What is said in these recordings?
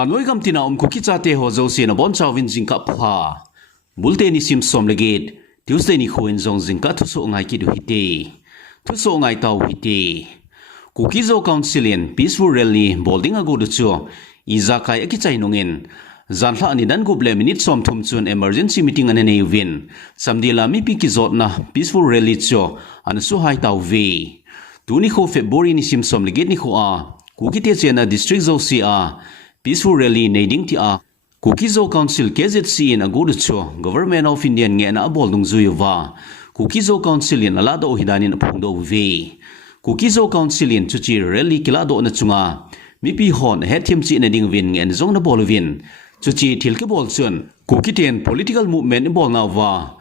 Vanoi gam tina Kuki-Zo te ho zo se na bon chawin jingka pha bulte ni sim som legit Tuesday ni khuin zong jingka thu so ngai ki du hite thu so ngai taw hite Kuki-Zo councilin peaceful rally bolding ago du chu izakai aki chai nongin zanhla ani dan guble minute som thum chun emergency meeting ane nei win samdila mi pi ki zot na peaceful rally chu an su hai taw ve tu ni kho February ni sim som legit ni kho a Kuki-Te chena district zo si a peaceful rally neiding ti a Kuki-Zo council KZC in ago du chu government of India nge na boldung zuyuwa Kuki-Zo council in alada o hidanin apungdo ve Kuki-Zo council in chuchi rally kilado na chunga mipi hon hetim chi na ding win ngen zong na bol win chuchi thilke bol chun Kuki-Ten political movement bol na wa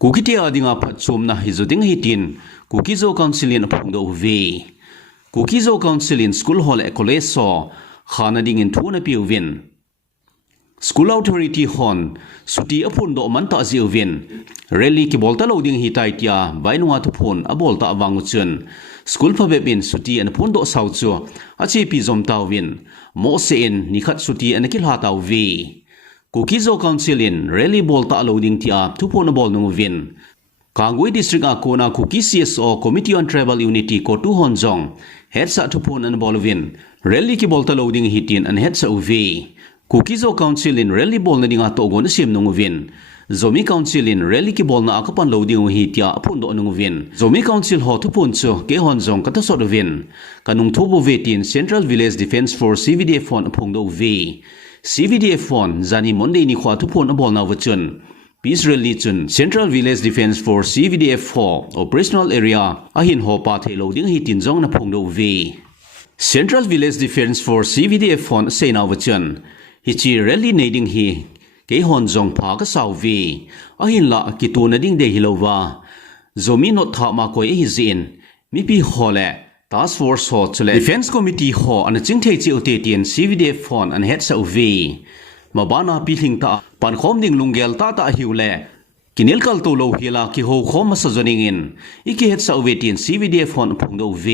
Kuki-Te adinga phachum na hizuding hitin Kuki-Zo council in apungdo ve Kuki-Zo council in school hall e college so khana ding in thuna piu win school authority hon suti apun do man ta ziu win rally ki bolta loading hitai tia bainunga tu phun a bolta awangu chun school phabe bin suti an phun do sau chu achi pi zom taw win mo se in nikhat suti an kil ha taw vi Kuki-Zo council in rally bolta loading tia tu phun bol nu win Kangui district akona Kuki CSO committee on tribal unity ko tu honjong head sa tu phun an bol win rally ki bolta loading hitin an head sa uvi Kuki-Zo council in rally bol na dinga to gon sim nung win Zomi council in rally ki bol na akapan loading hitia apun do nung win Zomi council ho tu pun chu ke honjong kata sot win kanung thubo vetin Central Village Defense Force CVDF fon apung do v CVDF fon zani monday ni khwa tu pun bol na wachun peace rally chun Central Village Defense Force CVDF ho operational area ahin ho pa the loading hitin jong na phung do v Central Village Defense Force CVDF fon seina wachun hichi rally neiding hi ke honjong pha ka sauvi ahin la ki tu na ding de hilowa zomi not tha ma koi hi zin mi pi hole task force ho chule defense committee ho an chingthei chi ote tin CVDF fon an head sauvi mabana pi thingta pan khom ding lungel ta ta hiule kinil kal to lo hila ki ho khom sa zoning in iki head sauvi tin CVDF fon phungdo v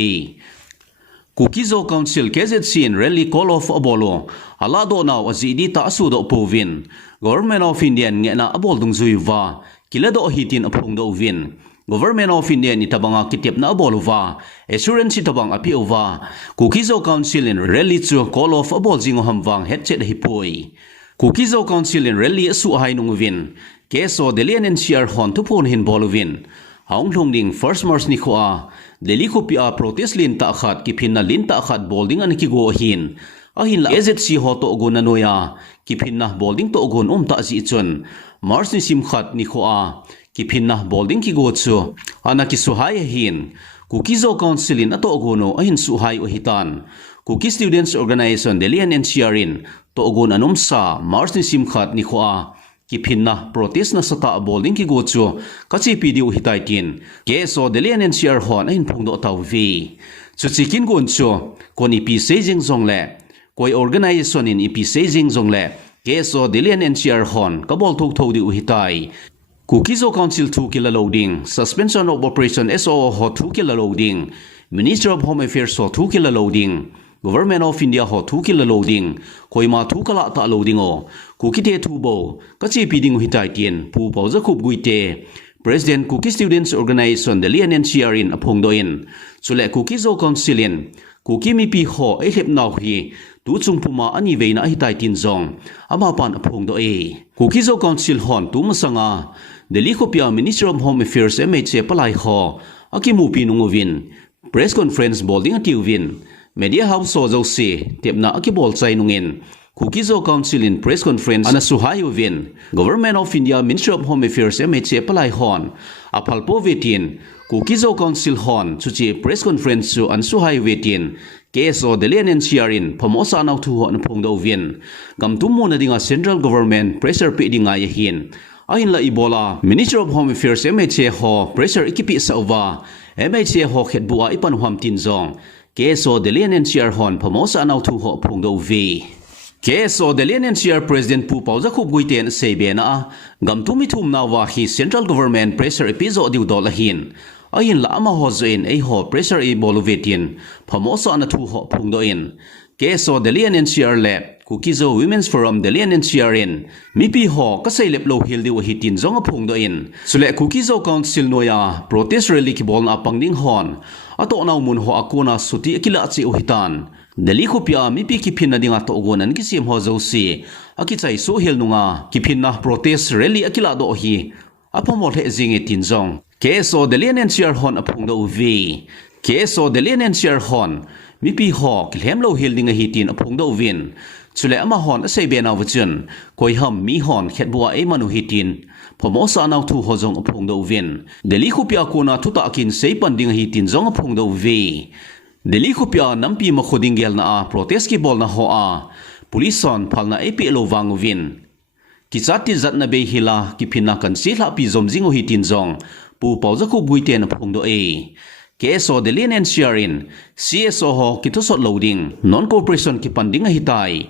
Kuki-Zo council KZC in rally call off abolo alado now azidi ta asudo povin government of India nge na abol dung zuywa kilado hitin apung do win government of India ni tabanga kitip na abolwa assurance tabang api over Kuki-Zo council in rally chu call off abol jingo hamwang headset hipoi Kuki-Zo council in rally asu hai nung win Ksod delian NCR hon tu pon hin bolwin Haung Longding first March ni khoa Delhi ko pia protest lin ta khat ki phin na lin ta khat bolding an ki go hin ahin la KZC ho to go na noya ki phin na bolding to gon ta ji chun March ni sim khat ni khoa ki phin na bolding ki go chu ana ki suhai hin Kuki-Zo council in ato go no ahin suhai o hitan Kuki students organization Delhi and NCR in to gon anum sa March ni sim khat ni khoa ki phinna protest na sata bolding ki go chu kachi video hitai tin Ksod delian NCR hon in phungdo taw vi chu chikin gon chu koni pi sejing zong le koi organization in ip sejing zong le Ksod delian NCR hon kabol thok thodi hitai Kuki-Zo council 2 kila loading suspension of operation SO ho 2 kila loading Minister of Home Affairs ho 2 kila loading Government of India ho 2 kila loading koima 2 kala ta loading o Kuki-Te thubo kachi piding hitai tien pu Paojakhup Guite President Kuki Students Organization Delhi and NCR in aphongdo in chule Kuki-Zo council in Kuki mi pi ho Eilhep naw hi tu chung puma Anivei na Ahitai tin zong ama pan aphongdo e Kuki-Zo council hon tu masanga Delhi ko pia Minister of Home Affairs MHA palai ho akimu pi nungwin press conference bolding atiwin media house so zo si tepna akibol chai nungin Kuki-Zo council in press conference ana suhayu win government of India Ministry of Home Affairs MHA palai hon aphalpo vetin Kuki-Zo council hon chuchi press conference su an suhayu vetin Ksod delian NCR in phamosa naw thu hon phongdo win gamtum mo na dinga central government pressure pe dinga yahin ahin la ibola Ministry of Home Affairs MHA ho pressure ikipi sa uwa MHA ho khetbua ipan hwam tin zong Ksod delian NCR hon phamosa naw thu ho phongdo vi Ksod delian NCR President pu Paojakhup Guite sebe na gamtumi thum na wa hi central government pressure episode diu do lahin ahin la ama ho zoin ei ho pressure e bolovetin phamosa na thu ho phungdo in Ksod delian NCR le Kuki-Zo Women's Forum Dalian NCRN mipi ho kasai lep lo hil di wahitin zong apung do in sule Kuki-Zo Council noya protest rally ki bol na pangding hon ato na mun ho akuna suti akila chi uhitan dali khupia mipi ki phin na dinga to gonan ki sim ho zo si akichai so hil nunga ki phin na protest rally akila do hi apomol he jing e tin zong Ksod Dalian NCR hon apung do vi Ksod Dalian NCR hon mipi ho klem lo hil dinga hitin apung do win chule ama hon asai be na wchun koi ham mi hon khet bua e manu hitin pomosa naw thu ho jong apung do win deli khupia kona thuta akin sei panding hitin jong apung do vi deli khupia nampi ma khoding gel na a protest ki bol na ho a police on phalna ap lo wang win kichati zatna be hila ki phina kan si hla pi zom jingo hitin jong pu Paojakhup Guite na apung do e Ksod Dalian NCRN CSO ho kitosot loading non-cooperation ki panding Ahitai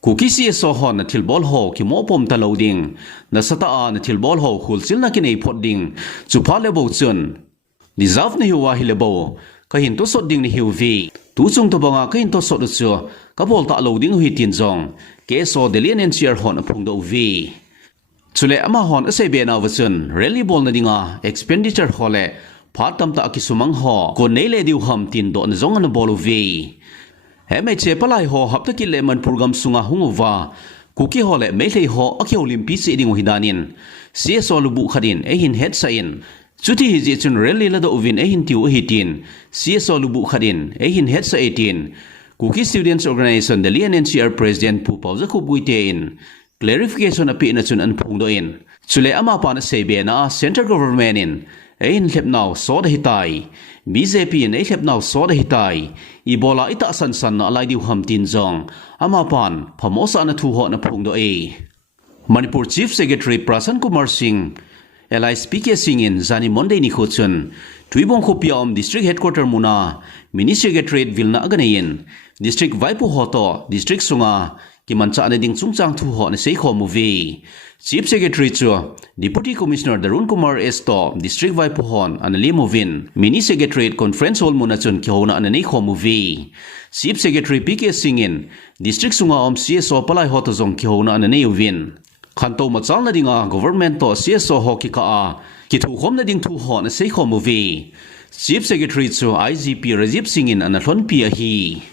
Kuki-CSO ho na tilbol ho ki mopom ta loading na sata a na tilbol ho hulsil na kinay potding chupa lebo chun deserve na hiwa hilebo kahin tosot ding ni hiwi tu chung to banga kahin tosot chu kabol ta loading hitin jong Ksod Dalian NCR ho na phung do vi chule ama hon asai be na wachun rally bol na dinga expenditure hole Patam ta kisumang ho ko neile diu ham tin do na zong an bolu vi heme che palai ho hapta ki lemon program sunga hunguwa kuki hole meilei ho akhi olympi se ding hidanin CSO lubu khadin e hin head sain chuti hi je chun rally la do win e hin tiu hitin CSO lubu khadin e hin head sa 18 Kuki Students Organization Dalian NCR President Paojakhup Guite in clarification api na chun an phung do in chule ama pa na sebe na center government in Eilhep now Ksod Ahitai BJP in Eilhep now Ksod Ahitai ibola ita san na alai diu ham tin jong ama pan phamosa na thu ho na phung do e Manipur Chief Secretary Prasan Kumar Singh LISPK Singh in Zani Monday ni khochun Tuibong Khopiam District Headquarter Muna Mini Secretariat Vilna Aganayin District Vaipu Hoto District Sunga Kimancha na ding chungchang thu ho na sei kho movie Chief Secretary chu Deputy Commissioner Darun Kumar Esto District Vaipu Hon anali movin Mini Secretariat Conference Hall muna chun ki hona anani kho movie Chief Secretary PK Singin District Sunga CSO palai ho to jong ki hona anani win khanto machal na dinga government to CSO ho ki ka a ki thu khom na ding thu ho na sei kho movie Chief Secretary chu IGP Rajiv Singin anathon pi a hi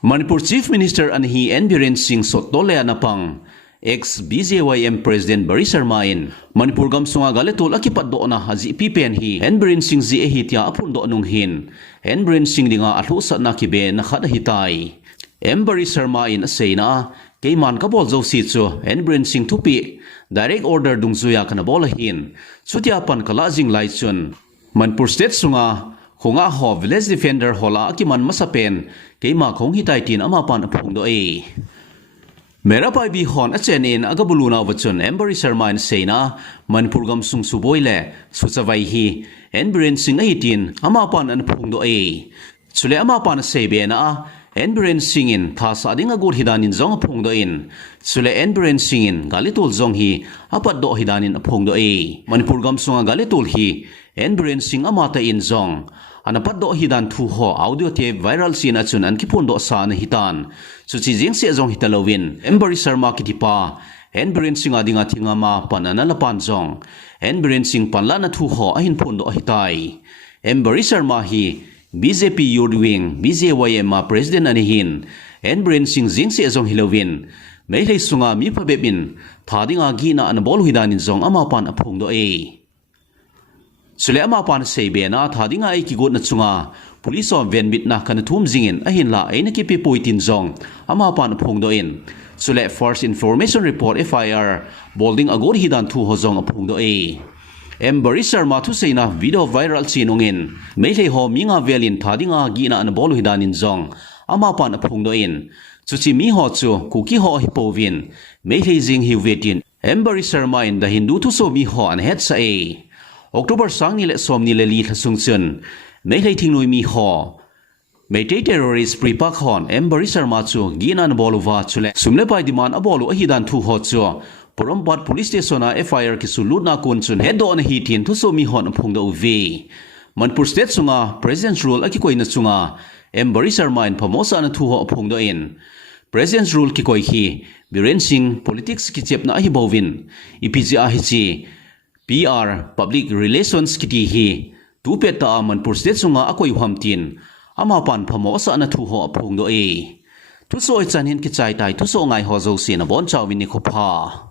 Manipur Chief Minister Anhi Biren Singh Sotole anapang ex-BJYM President Bari Sharma in Manipur gam sunga galetul akipat do na haji pipen hi Biren Singh ji ehitia apun do nung hin Biren Singh dinga athu sa na kibe na khat Ahitai Bari Sharma in aseina keiman kabol zo si chu Biren Singh thupi direct order dungzuya kana bol hin chutia pan kala jing lai chun Manipur State sunga khonga ho village defender hola akiman masapen keima khong hitai tin ama pan phung do e Mera pai bi hon achen in agabuluna wachun Bari Sharma in seina Manipur gam sung suboile suchawai hi Biren Singh ahitin ama pan an phung do e chule ama pan sebe na Biren Singh in tha sa dinga gur hidanin zong phung do in chule Biren Singh in galitul zong hi apat do hidanin phung do e Manipur gam sunga galitul hi Biren Singh ama ta in zong anapat do hidan thu ho audio tape viral scene achun an kipon do sa na hitan chuchi jing se jong hitalowin Bari Sharma kitipa Biren Singh adinga thingama panana lapan jong Biren Singh panla na thu ho ahin phon do Ahitai Bari Sharma hi BJP youth wing BJYM president anihin Biren Singh jing se jong hilowin meilei sunga mi phabebin thadinga gina an bol hidanin jong ama pan aphung do e Sule ama pan sebe na thadinga ai ki got na chunga police of venbit na kan thum jingin ahin la aina ki pi poitin jong ama pan phung do in Sule first information report FIR bolding agor hidan thu ho jong phung do e Bari Sharma thu seina video viral chinongin meilei ho minga velin thadinga gina an bol hidanin jong ama pan phung do in chuchi mi ho chu kuki ho hi povin meilei jing hi vetin Bari Sharma in the Hindu thu so mi ho an het sa e October sang ni le som ni le li thasung chun meilei thingnoi mi ho meitei terrorist pripak hon Bari Sharma chu ginan boluwa chule sumle pai diman abolu ahidan thu ho chu Porompat police station a FIR ki sulut na kun chun head on hi tin thu so mi hon phung do vi Manipur State sunga president's rule aki koina chunga Bari Sharma in phamosa na thu ho phung do in President's rule ki koi hi biren sing politics ki chep na hi bovin ipg a hi chi PR public relations ki ti hi tu pe ta Manipur state sunga akoi hamtin ama pan phamo sa na thu ho phung do e tu soi chanin ki chai tai tu so ngai ho zo sin a bon chawin ni khopha